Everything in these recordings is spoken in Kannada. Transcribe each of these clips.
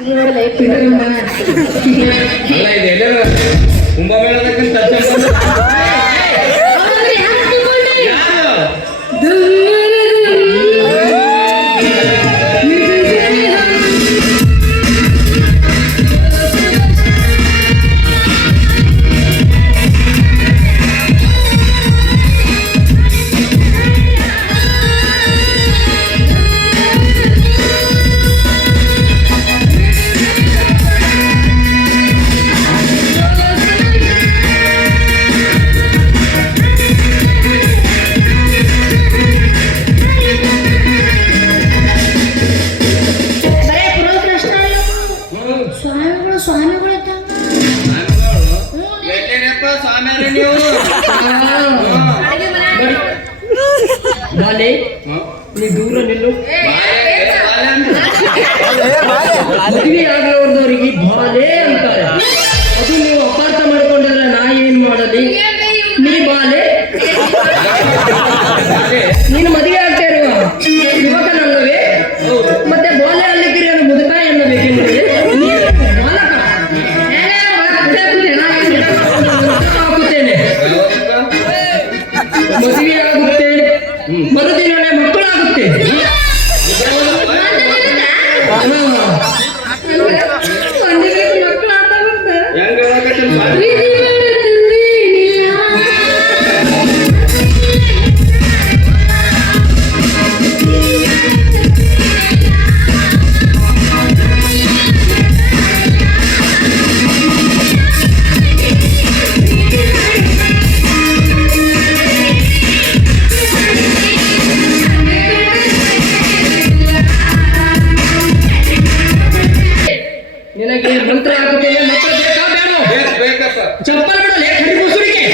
ಅಲ್ಲ ಇದೆಲ್ಲ ಕುಂಭಮೇಳದಕ್ಕಿಂತ ನೀ ದೂರ ನಿಲ್ಲು. ಮದುವೆ ಆಗಲವ್ರದವ್ರಿಗೆ ಬಾಲೆ ಅಂತಾರೆ. ಅದು ನೀವು ಅಪಾರ್ಥ ಮಾಡ್ಕೊಂಡ್ರೆ ನಾ ಏನ್ ಮಾಡಲಿ? ನೀ ಬಾಲೆ, ನೀನು ಮದುವೆ ಆಗ್ತಾ ಇರುವ ಯುವಕನಲ್ಲವೇ? ಮತ್ತೆ ಬಾಲೆ ಅಲ್ಲಿದ್ದೀರಿ ಅನ್ನೋ ಮುದುಕ ಎನ್ನಬೇಕು. ಮದುವೆ ಆಗುತ್ತೆ, ಮರುದಿನ ಮಕ್ಕಳಾಗುತ್ತೆ. ನಿನಗೆ ಮಂತ್ರ ಆಗುತ್ತೆ, ಮಕ್ಕಳು ಬೇಕಾ ಬೇಡ? ಚಪ್ಪಲ್ ಬಿಡಲ್ಲ, ಕಡಿ ಮುಸುರಿಗೆ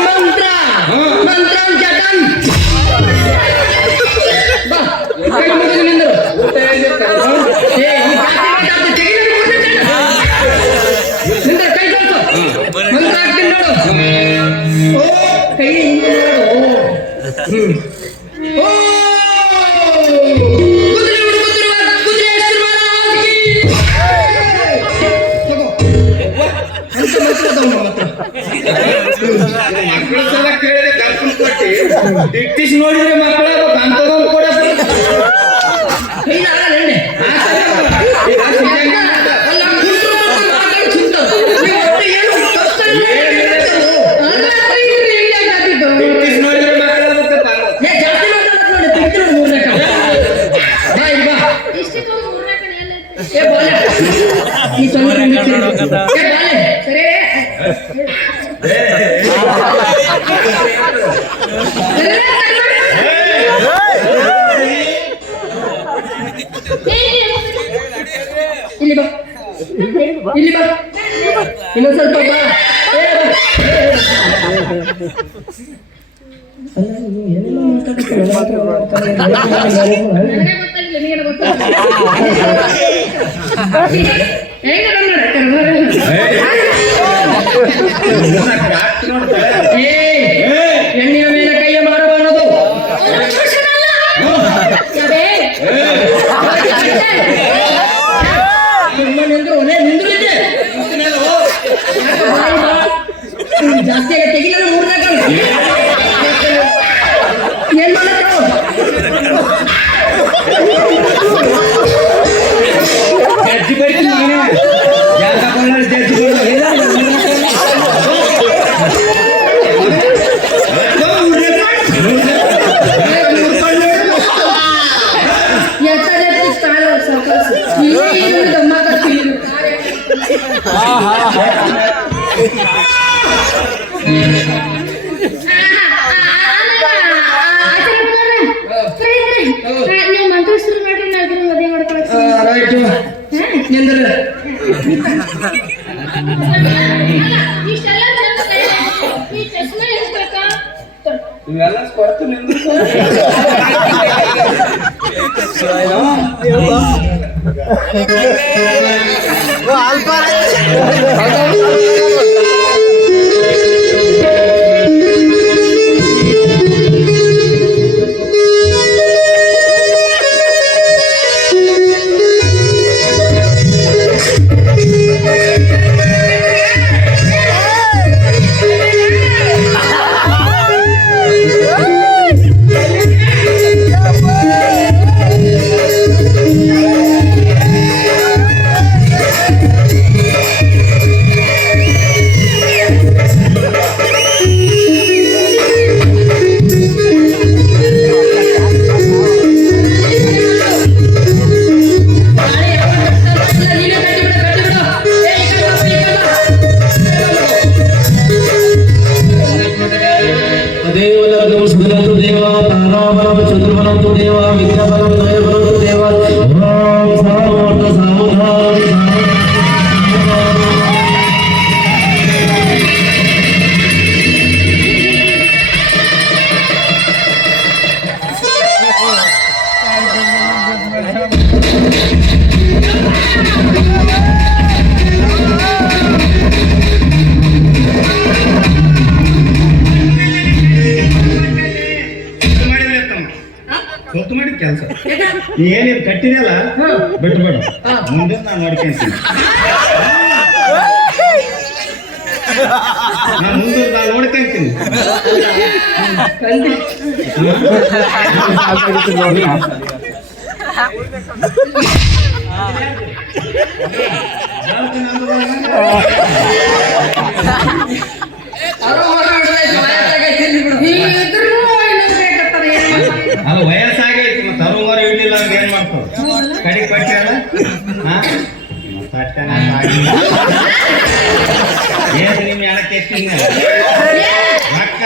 ಮಂತ್ರ ಮಂತ್ರ ಜಟನ್ ಬಾ ಕೈ ಮುಗಿದು ನಿಂದರು. ಮಂತ್ರ ಆಗ್ತೀನಿ ನೋಡು. ಓ ಕೈ ಓ ಕುದುರೆ ಹುಡುಗುತ್ತಿರುವ ಕುದುರೇಶ್ವರ ಅಂತ ಮಂತ್ರ ಅದಾವ ನಮ್ಮ ಹತ್ರ. ಮಕ್ಕಳ ಸಲ ಕೇಳಿದ್ರೆ ಕರ್ಕೊಂಡು ಕೊಟ್ಟಿ ಡಿಕ್ಟಿಸ್ ನೋಡಿದ್ರೆ ಮಕ್ಕಳ ಅಂತದೊಂದು ಕೂಡ ಕೈನಾಗಲ್ಲ. ಇಲ್ಲಿ ಬಾ, ಇಲ್ಲಿ ಬಾ, ಇನ್ನೊಂದು ಸ್ವಲ್ಪ ಬಾ. ಹೆಣ್ಣಿನ ಮೇಲೆ ಕೈಯ ಮಾಡಬಾರದು. ಜಾಸ್ತಿ ತೆಗಿಲ್ಲ ಮೂರ್ನಾಕ ಏನ್ ಮಾಡಬೇಕು? ಜಡ್ಜಿ ಬರ್ತೀನಿ Alpha ಏನೇನು ಕಟ್ಟಿದೆಯಲ್ಲ ಬಿಟ್ಬಿಡು, ಮುಂದೆ ನಾನು ನೋಡ್ಕೊಂತೀನಿ. ಮುಂದೆ ನಾನು ನೋಡ್ಕೊಂತೀನಿ. ಅಲ್ಲ ವಯಸ್ಸಾಗೈತಿ, ಮತ್ತೆ ಅರುವರ ಇಡ್ಲಿಲ್ಲ ಅಂದ್ರೆ ಏನ್ ಮಾಡ್ತಾವ? ಕಡಿ ಪಟ್ಟಿ ಅಲ್ಲ ಏನ್ ನಿಮ್ ಎಣಕ್ಕೆ ಎತ್ತಿನ ಅಕ್ಕ